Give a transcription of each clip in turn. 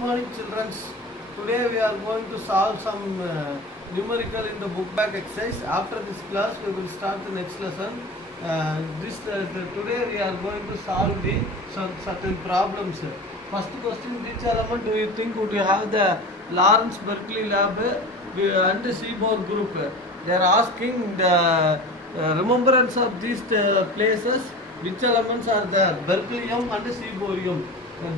morning, children. Today we are going to solve some numerical in the book back exercise. After this class, we will start the next lesson. Today we are going to solve the some certain problems. First question: which element do you think would you have the Lawrence Berkeley Lab and the Seaborg group? They are asking the remembrance of these places. Which elements are there? Berkelium and Seaborgium.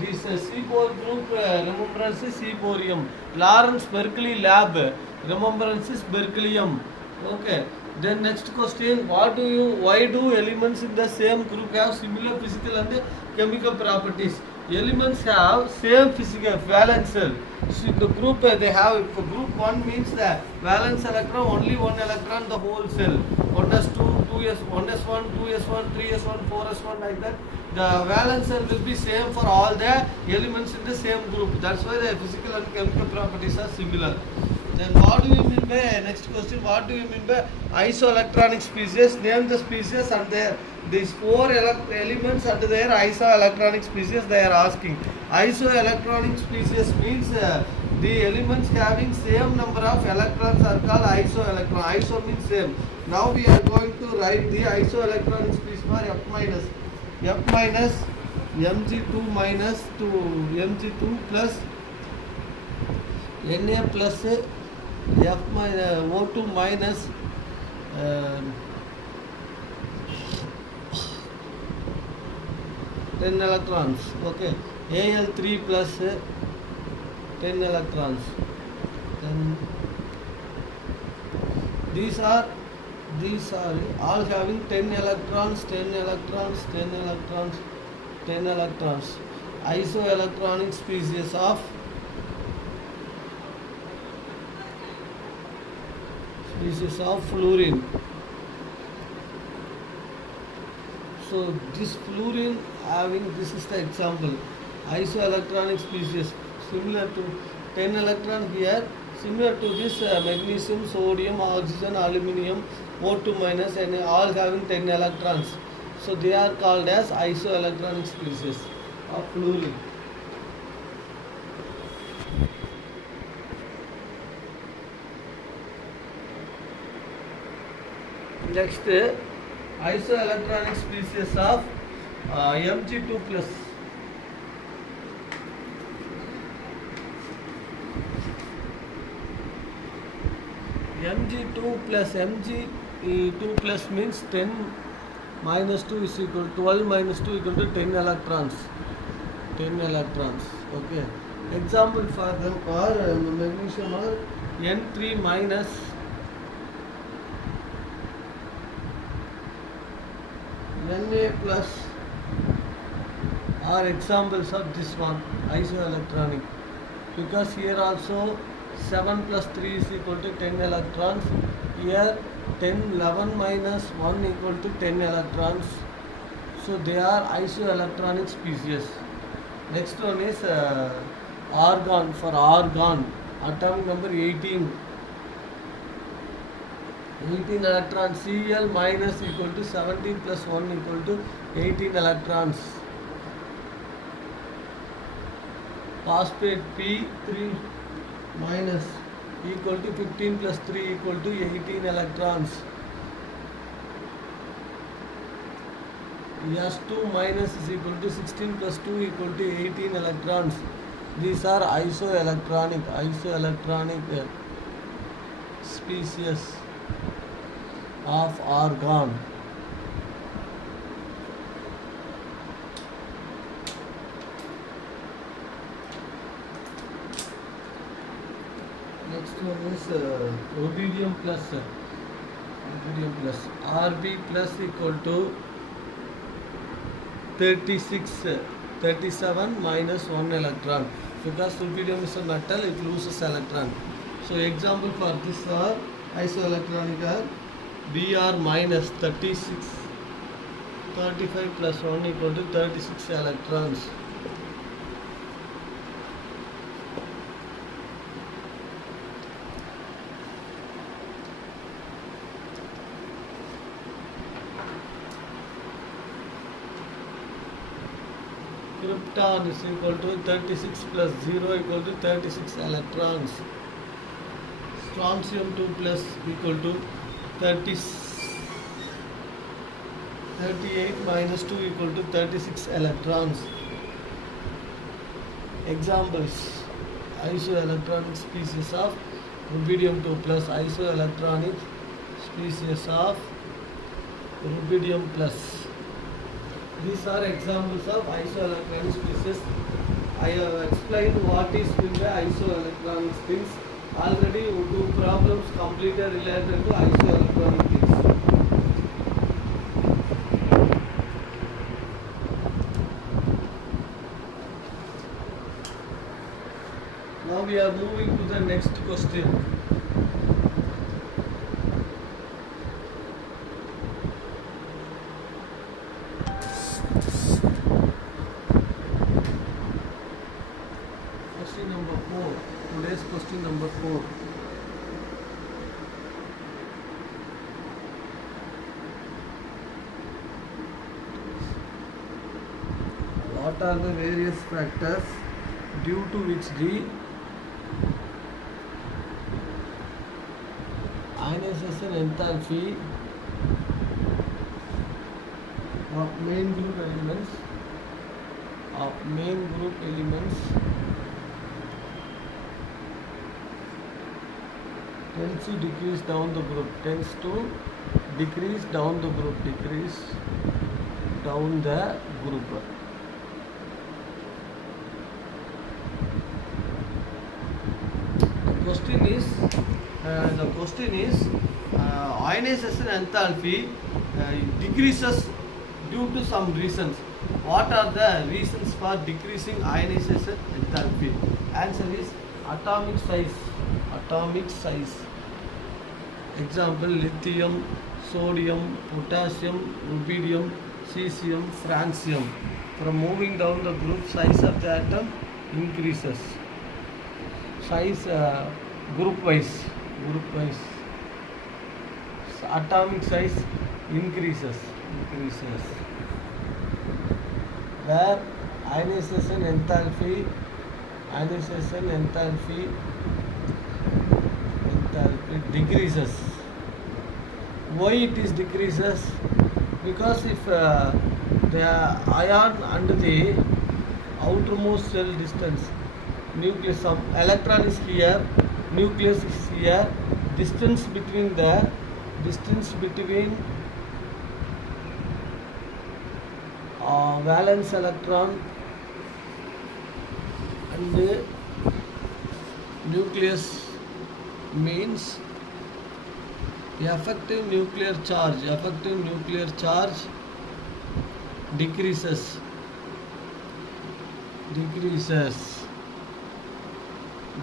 This Seaborg group remembrance is Seaborgium. Lawrence Berkeley Lab remembrance is Berkelium. Okay. Then next question: why do elements in the same group have similar physical and chemical properties? Elements have same physical valence cell. So in the group they have, if group 1 means the valence electron, only one electron the whole cell. 1s2, 2s, 1s1, 2s1, 3s1, 4s1 like that. The valence cell will be same for all the elements in the same group. That's why the physical and chemical properties are similar. Then what do you mean by, next question, what do you mean by isoelectronic species? Name the species and these four elements and their isoelectronic species they are asking. Isoelectronic species means the elements having same number of electrons are called isoelectron. Iso means same. Now we are going to write the isoelectronic species for F minus Mg2 minus to Mg2 plus Na plus F minus O2 minus 10 electrons. Okay. Al3 plus 10 electrons. Then these are all having 10 electrons, 10 electrons, 10 electrons, 10 electrons. Isoelectronic species of fluorine. So this fluorine having, this is the example, isoelectronic species similar to 10 electron here, similar to this magnesium, sodium, oxygen, aluminium, O2 minus, and all having 10 electrons. So they are called as isoelectronic species of fluorine. Next, isoelectronic species of Mg2 plus. Mg2 plus means 10 minus 2 is equal to 12 minus 2 equal to 10 electrons. 10 electrons. Okay. Example for them are magnesium or N3 minus Na plus are examples of this one, isoelectronic. Because here also 7 plus 3 is equal to 10 electrons. Here 11 minus 1 equal to 10 electrons. So they are isoelectronic species. Next one is argon. For argon, atomic number 18. 18 electrons. Cl minus equal to 17 plus 1 equal to 18 electrons. Phosphate P3 minus equal to 15 plus 3 equal to 18 electrons. S2 minus is equal to 16 plus 2 equal to 18 electrons. These are isoelectronic species of argon. Next one is rubidium plus. Rb plus equal to 37 minus 1 electron. Because rubidium is a metal, it loses electron. So example for this are isoelectronic are Br minus 36, 35 plus 1 equal to 36 electrons. proton is equal to 36 plus 0 equal to 36 electrons. Strontium 2 plus equal to 30, 38 minus 2 equal to 36 electrons. Examples: isoelectronic species of rubidium 2 plus, isoelectronic species of rubidium plus. These are examples of isoelectronic species. I have explained what is in the isoelectronic things. Already 2 problems completed related to isoelectronic things. Now we are moving to the next question. Question number 4. Today's question number 4. What are the various factors due to which the ionization enthalpy of main group elements tends to decrease down the group, decrease down the group. The question is ionization enthalpy decreases due to some reasons. What are the reasons for decreasing ionization enthalpy? Answer is atomic size. Example: lithium, sodium, potassium, rubidium, cesium, francium. From moving down the group, size of the atom increases. Size group wise. So atomic size increases. Where ionization enthalpy decreases. Why it is decreases? Because if the ion under the outermost cell distance, nucleus, some electron is here, nucleus is here, distance between valence electron and nucleus means effective nuclear charge decreases.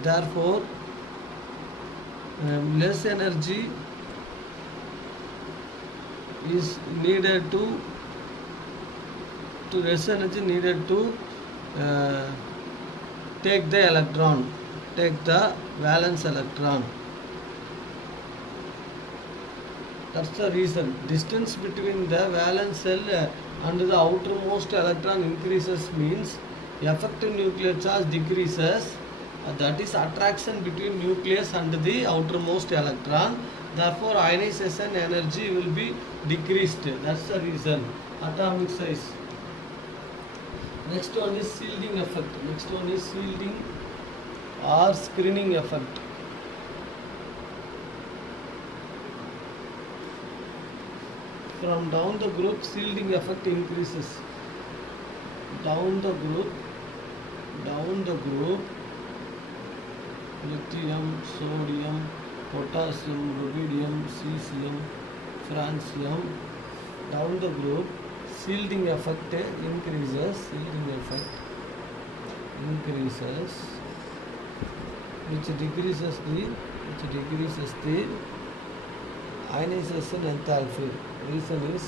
Therefore less energy is needed to take the valence electron. That's the reason. Distance between the valence cell and the outermost electron increases means effective nuclear charge decreases. That is attraction between nucleus and the outermost electron. Therefore ionization energy will be decreased. That's the reason. Atomic size. Next one is shielding effect. Or screening effect. From down the group, shielding effect increases. Down the group, lithium, sodium, potassium, rubidium, cesium, francium. Down the group, shielding effect increases, which decreases the ionization enthalpy. Reason is,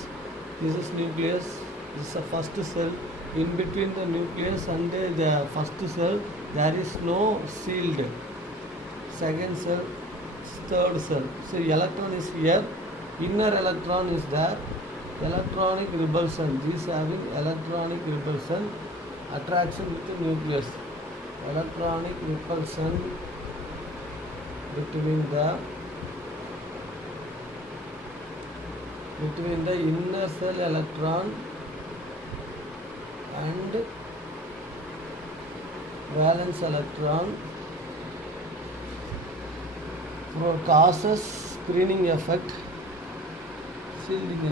this is nucleus, this is the first cell. In between the nucleus and the first cell, there is no shield. Second cell, third cell. So electron is here, inner electron is there. Electronic repulsion. These having electronic repulsion. attraction with the nucleus, electronic repulsion between the inner cell electron and valence electron causes screening effect, shielding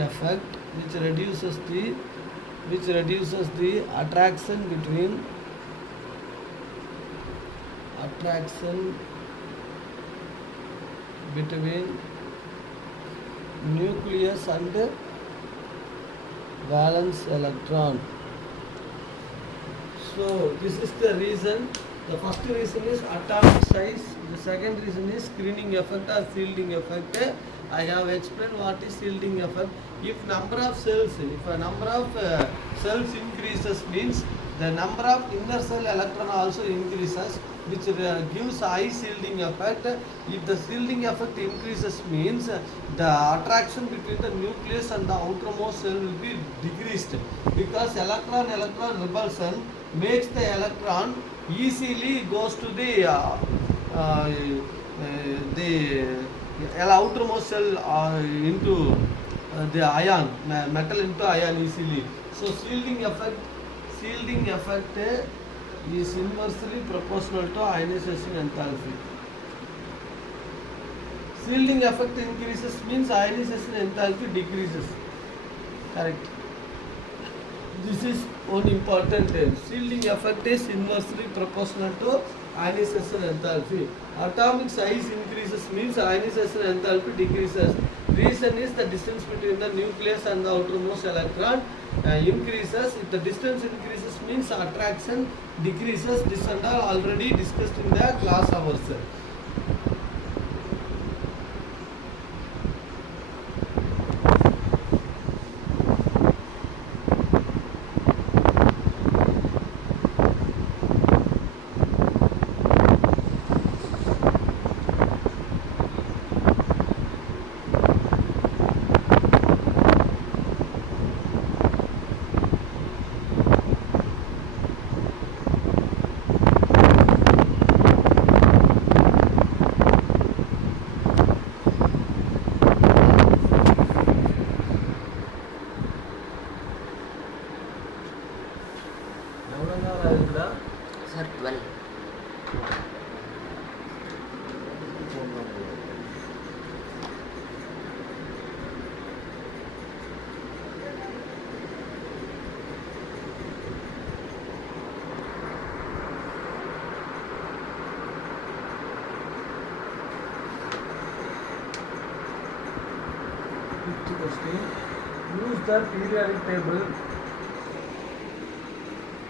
effect, which reduces the attraction between nucleus and valence electron. So this is the reason. The first reason is atomic size. The second reason is screening effect or shielding effect. I have explained what is shielding effect. If a number of cells increases, means the number of inner cell electron also increases, which gives high shielding effect. If the shielding effect increases, means the attraction between the nucleus and the outermost cell will be decreased, because electron repulsion makes the electron easily goes to the outermost cell into the ion, metal into ion easily. So shielding effect is inversely proportional to ionization enthalpy. Shielding effect increases means ionization enthalpy decreases. Correct. This is one important term. Shielding effect is inversely proportional to ionization enthalpy. Atomic size increases means ionization enthalpy decreases. Reason is the distance between the nucleus and the outermost electron increases. If the distance increases, means attraction decreases. This and all already discussed in the class hours. Sir, 12. Use the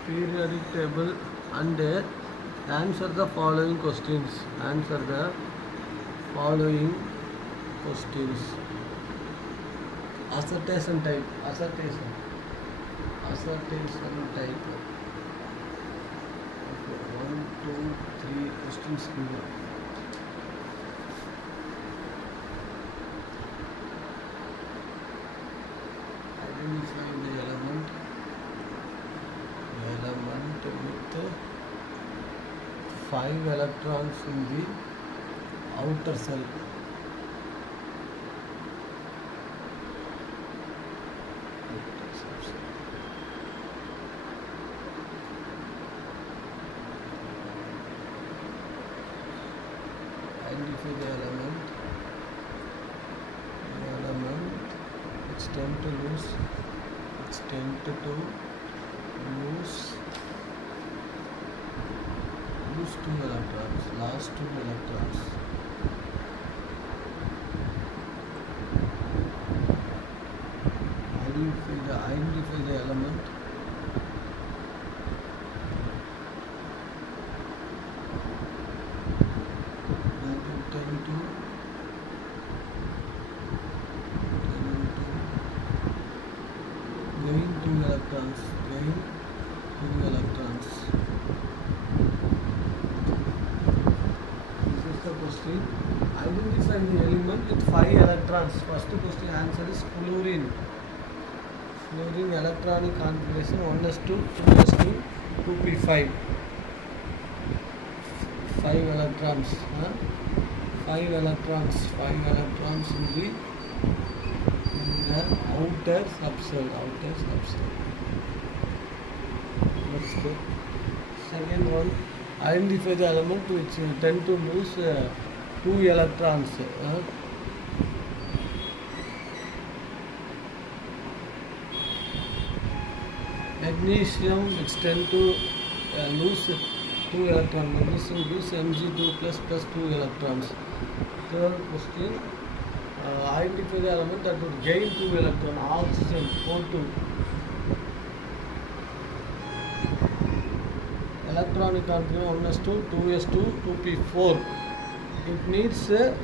periodic table and answer the following questions. Assertion type. Okay, 1, 2, 3 questions given. Identify the element with 5 electrons in the outer cell. Identify the element which tend to lose two electrons, last 2 electrons. Identify the element that will tend to gain 2 electrons. This is the question. Identify the element with 5 electrons. First question answer is fluorine. fluorine electronic configuration 1s2, 2s2, 2p5. 5 electrons. 5 electrons. 5 electrons in the outer subcell. Next, second one, identify the element which will tend to lose 2 electrons. Magnesium which tend to lose 2 electrons. Magnesium gives Mg2 plus 2 electrons. Third question, identify the element that would gain 2 electrons. Oxygen O2. Electronic configuration 1s2, 2s2, 2p4. It needs 2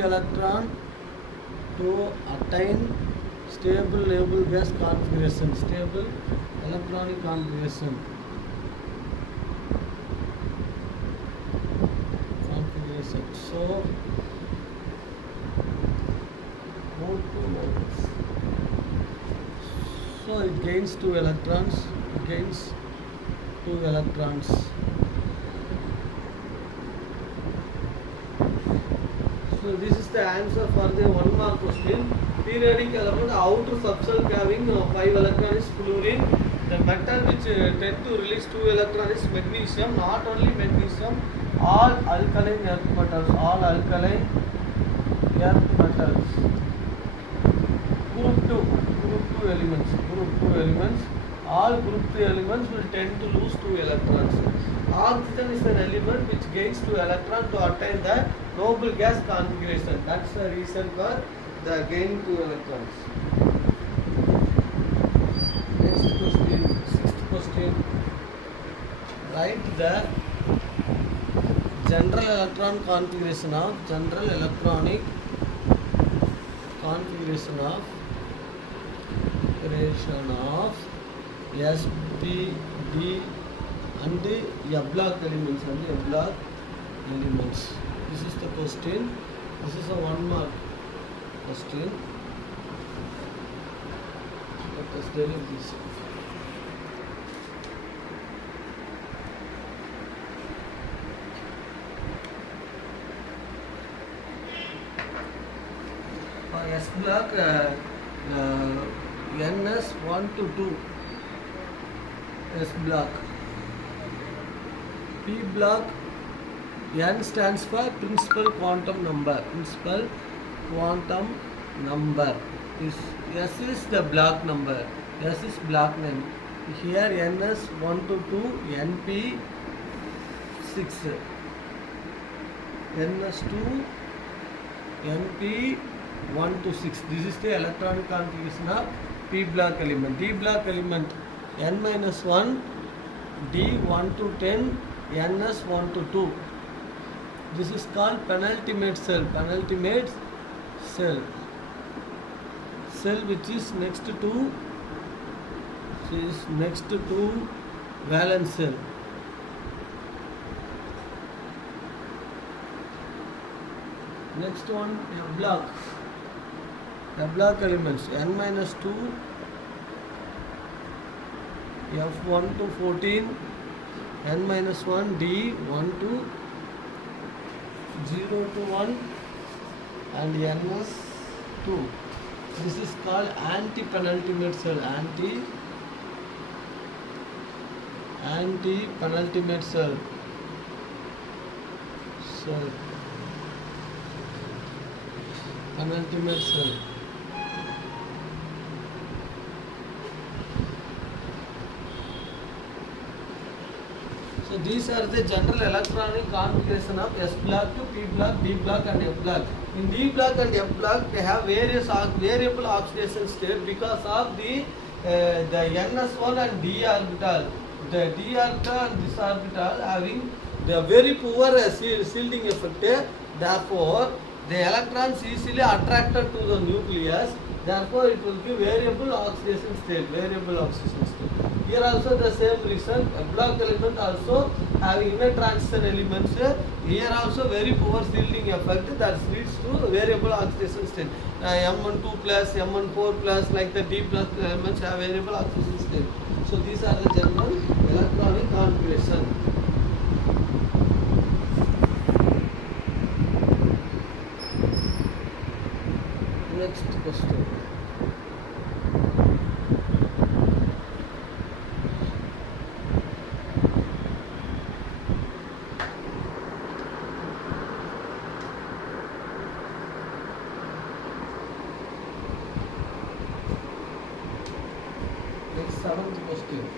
electron to attain stable label gas configuration. Stable electronic configuration. So O2 minus. So it gains 2 electrons. So this is the answer for the 1 mark question. Periodic element outer subcell having 5 electrons is fluorine. The metal which tend to release 2 electrons is magnesium. Not only magnesium, all alkaline earth metals. Group 2 elements. All group 2 elements will tend to lose 2 electrons. Oxygen is an element which gains 2 electrons to attain the noble gas configuration. That's the reason for the gaining 2 electrons. Next question, sixth question. Write the general electronic configuration of S, P, D and F block elements. This is the question. This is a 1 mark question. Let us delete this. For S block, NS 1 to 2. S block. P block, N stands for principal quantum number. S is the block number. S is block name. Here NS 1 to 2, NP 6. NS 2, NP 1 to 6. This is the electronic configuration of P block element. D block element N minus 1, D 1 to 10, NS 1 to 2. This is called penultimate cell. Cell which is next to valence cell. Next one, F block elements N minus 2, F1 to 14, N minus 1, D 1 to 0 to 1 and NS 2. This is called anti-penultimate cell. Anti-penultimate cell. Penultimate cell. So these are the general electronic configuration of S block to P block, D block and F block. In D block and F block, they have various variable oxidation state because of the NS1 and D orbital. The D orbital and this orbital having the very poor shielding effect. Therefore, the electrons easily attracted to the nucleus. Therefore, it will be variable oxidation state. Variable oxidation state. Here also the same reason. A block element also having inner transition elements. Here also very poor shielding effect that leads to variable oxidation state. M12 plus, M14 plus, like the D plus elements have variable oxidation state. So these are the general electronic configuration. Next question. Next, seventh question.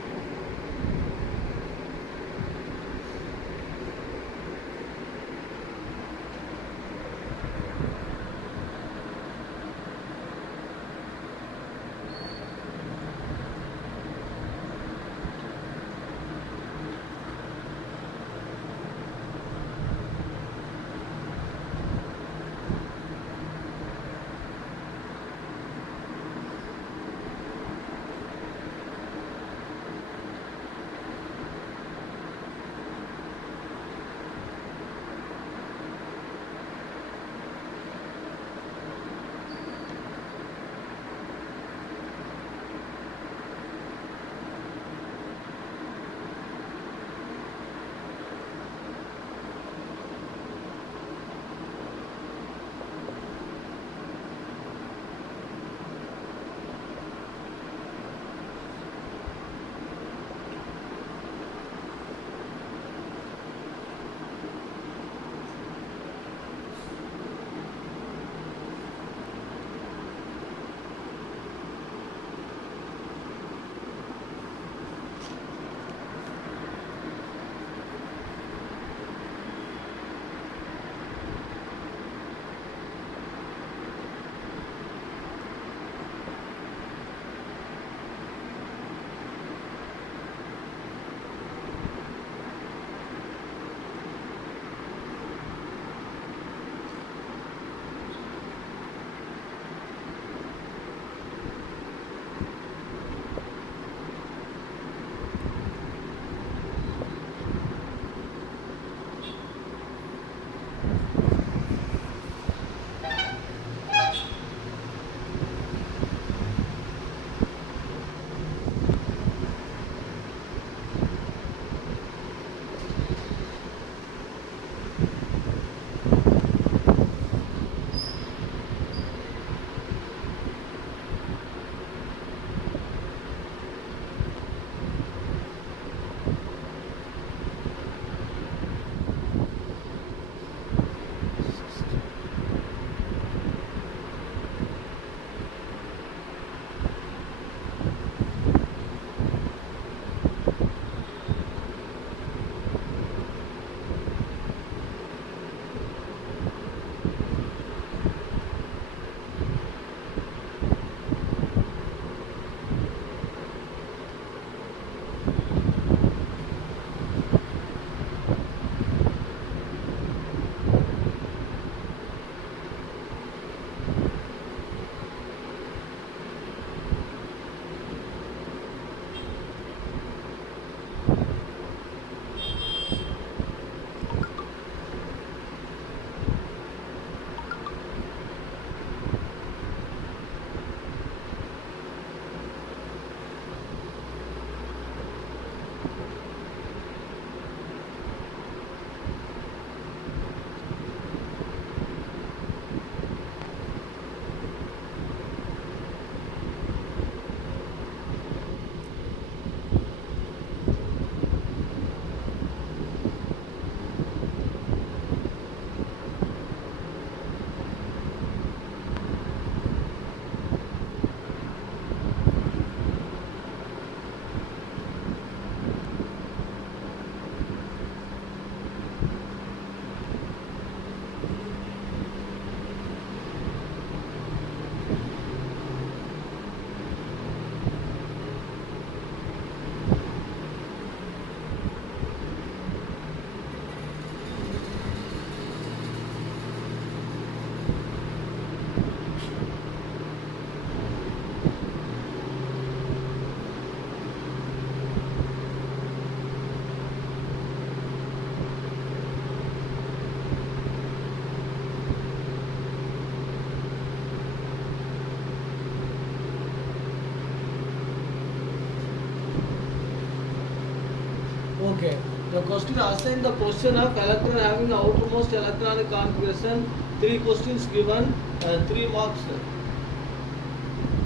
Okay. The question assign the position of electron having the outermost electronic configuration. 3 questions given, 3 marks.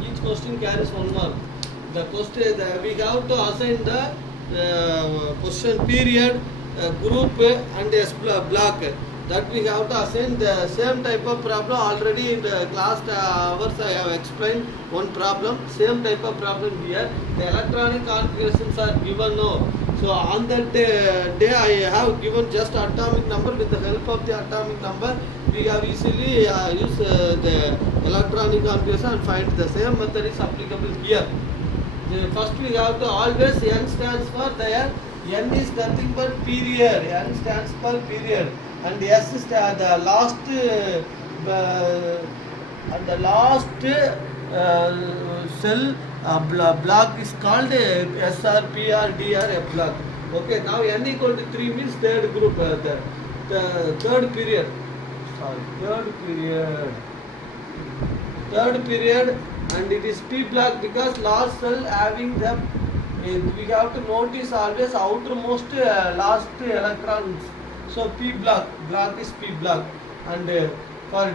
Each question carries 1 mark. The question we have to assign the position period, group and S block. That we have to assign the same type of problem. Already in the class hours I have explained one problem. Same type of problem here. The electronic configurations are given now. So on that day I have given just atomic number. With the help of the atomic number we have easily use the electronic configuration and find the same method is applicable here. First we have to always n stands for there. N is nothing but period. N stands for period and S is the last cell block is called S or P or D or F block. Okay, now n equal to 3 means third group, the third period. Third period, and it is P block because last cell having the we have to notice always outermost last electrons. So P block is P block, and for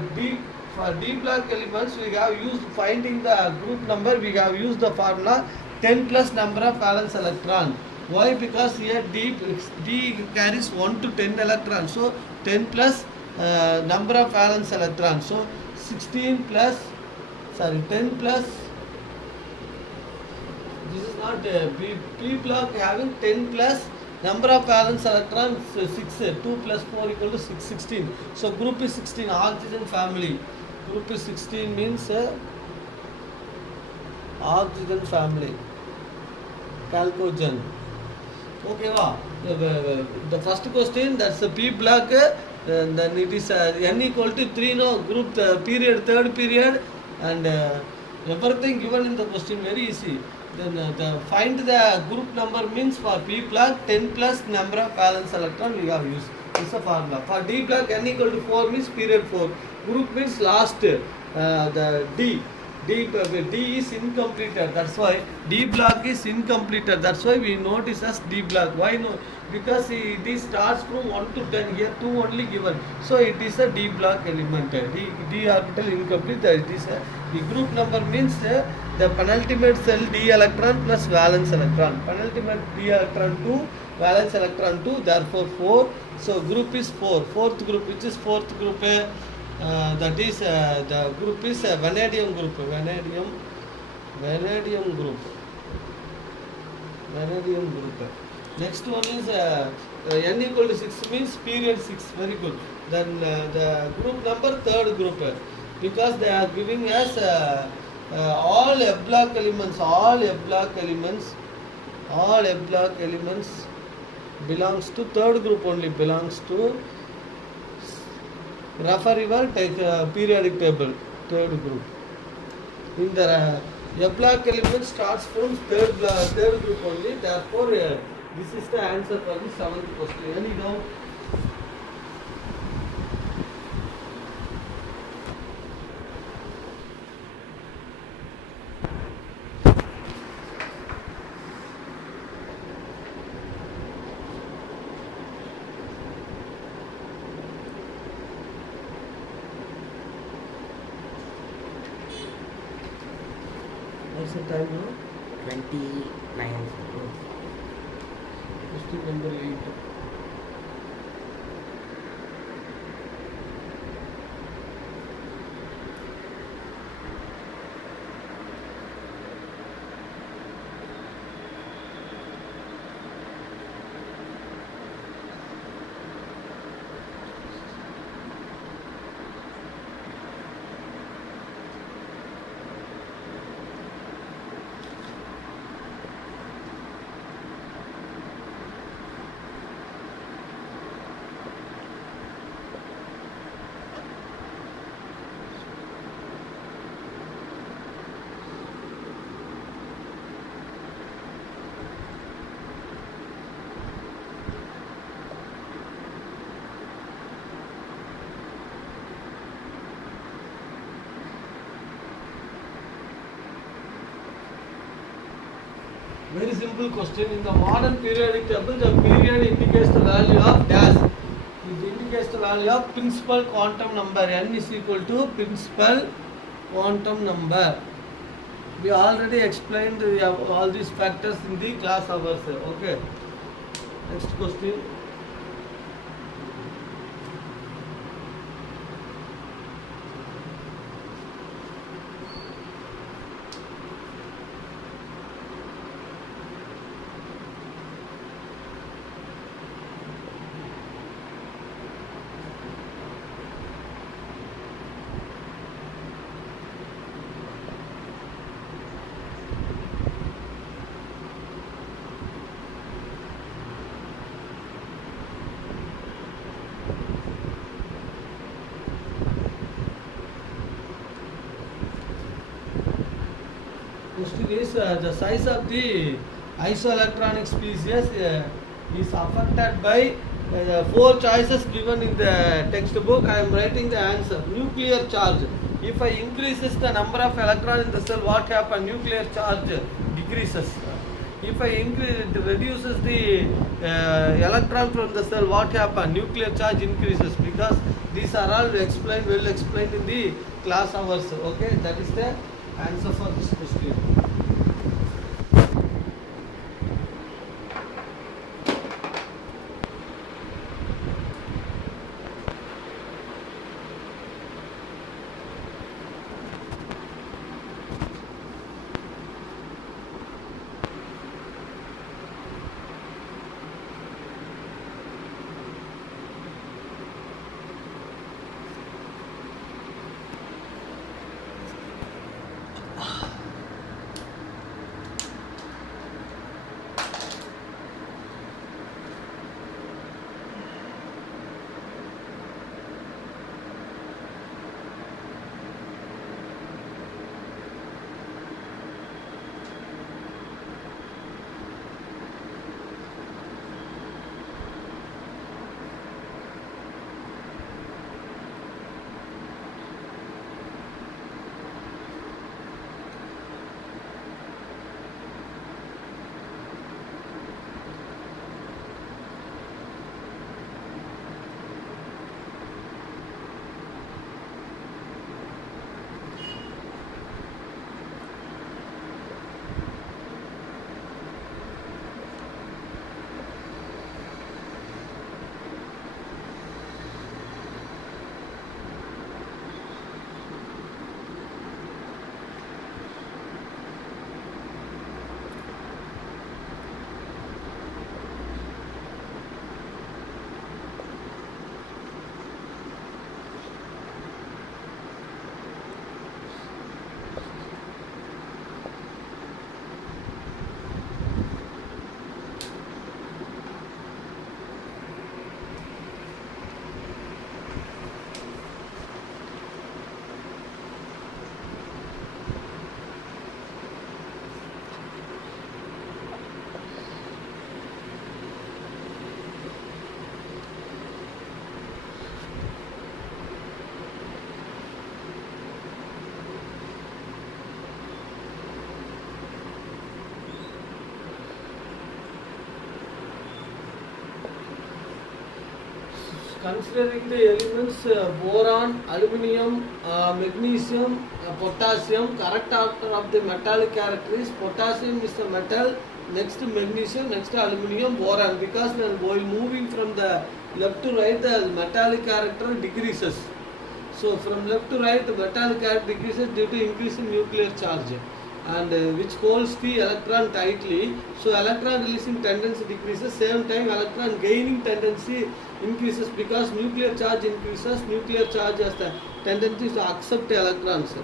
D block elements we have used finding the group number. We have used the formula 10 plus number of valence electron. Why? Because here D carries 1 to 10 electrons. So 10 plus number of valence electrons. So 10 plus. This is not P block having 10 plus number of valence electrons 6. 2 plus 4 equal to 6. 16. So group is 16. Oxygen family. Group is 16 means oxygen family. Chalcogen. Okay, wow. The first question, that's the P block. Then it is n equal to 3. No group period, third period, and everything given in the question very easy. Then find the group number means for P block 10 plus number of valence electron we have used. This is the formula. For D block n equal to 4 means period 4. Group means last. The D is incompleted. That's why D block is incompleted. That's why we notice as D block. Why no? Because it starts from 1 to 10. Here 2 only given. So it is a D block element. D orbital incomplete. It is the group number means the penultimate cell D electron plus valence electron. Penultimate D electron 2, valence electron 2. Therefore 4. So group is 4. Fourth group, which is fourth group? That is the group is vanadium group. Vanadium group. Next one is n equal to 6 means period 6. Very good. Then the group number third group, because they are giving us all F block elements. All F block elements belongs to third group only. Belongs to refer your periodic table, third group. In the F block element starts from third group only. Therefore, this is the answer for the 7th question. Any doubt? What's the time now? 29. Question number 8. simple question. In the modern periodic table, the period indicates the value of dash. It indicates the value of principal quantum number. N is equal to principal quantum number. We already explained all these factors in the class hours. Okay. Next question. Question is the size of the isoelectronic species is affected by the 4 choices given in the textbook. I am writing the answer. Nuclear charge. If I increases the number of electrons in the cell, what happen? Nuclear charge decreases. If I reduces the electron from the cell, what happen? Nuclear charge increases, because these are all well explained in the class hours. Okay, that is the answer for this question. Considering the elements boron, aluminium, magnesium, potassium, correct order of the metallic character is potassium is the metal, next magnesium, next aluminium, boron. Because while moving from the left to right, the metallic character decreases. So from left to right, the metallic character decreases due to increase in nuclear charge, and which holds the electron tightly. So electron releasing tendency decreases, same time electron gaining tendency increases, because nuclear charge increases. Nuclear charge has the tendency to accept electrons.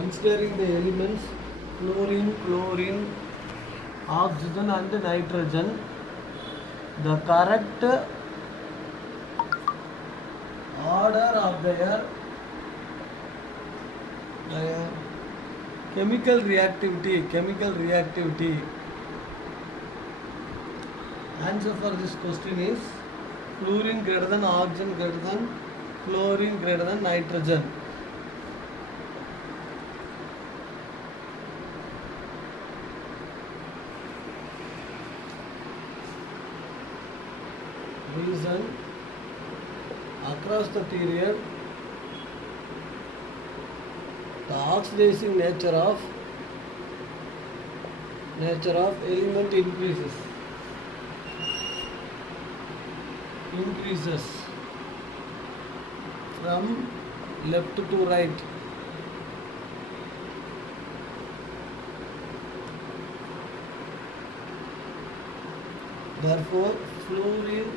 Considering the elements fluorine, chlorine, oxygen and nitrogen, the correct order of their chemical reactivity. Answer for this question is fluorine greater than oxygen greater than chlorine greater than nitrogen. Reason, across the period the oxidizing nature of element increases from left to right. Therefore, fluorine,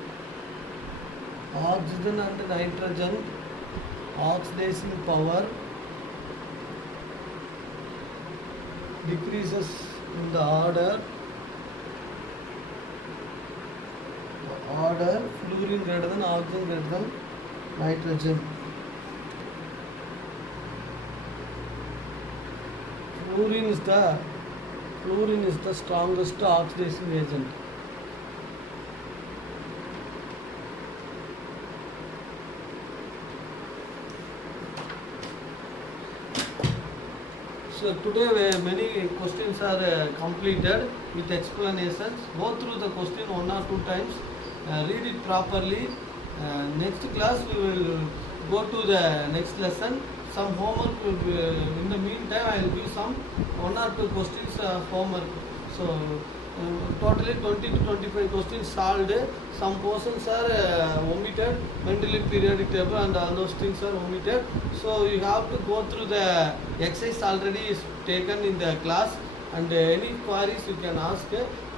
oxygen and nitrogen oxidizing power decreases in the order fluorine greater than oxygen greater than nitrogen. Fluorine is the strongest oxidizing agent. So today many questions are completed with explanations. Go through the question 1 or 2 times. Read it properly. Next class we will go to the next lesson. Some homework will be, in the meantime I will give some 1 or 2 questions homework. So totally 20 to 25 questions solved. Some portions are omitted, Mendeleev periodic table and all those things are omitted. So you have to go through the exercise already is taken in the class, and any queries you can ask.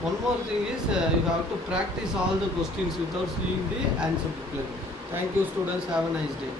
One more thing is you have to practice all the questions without seeing the answer booklet. Thank you students, have a nice day.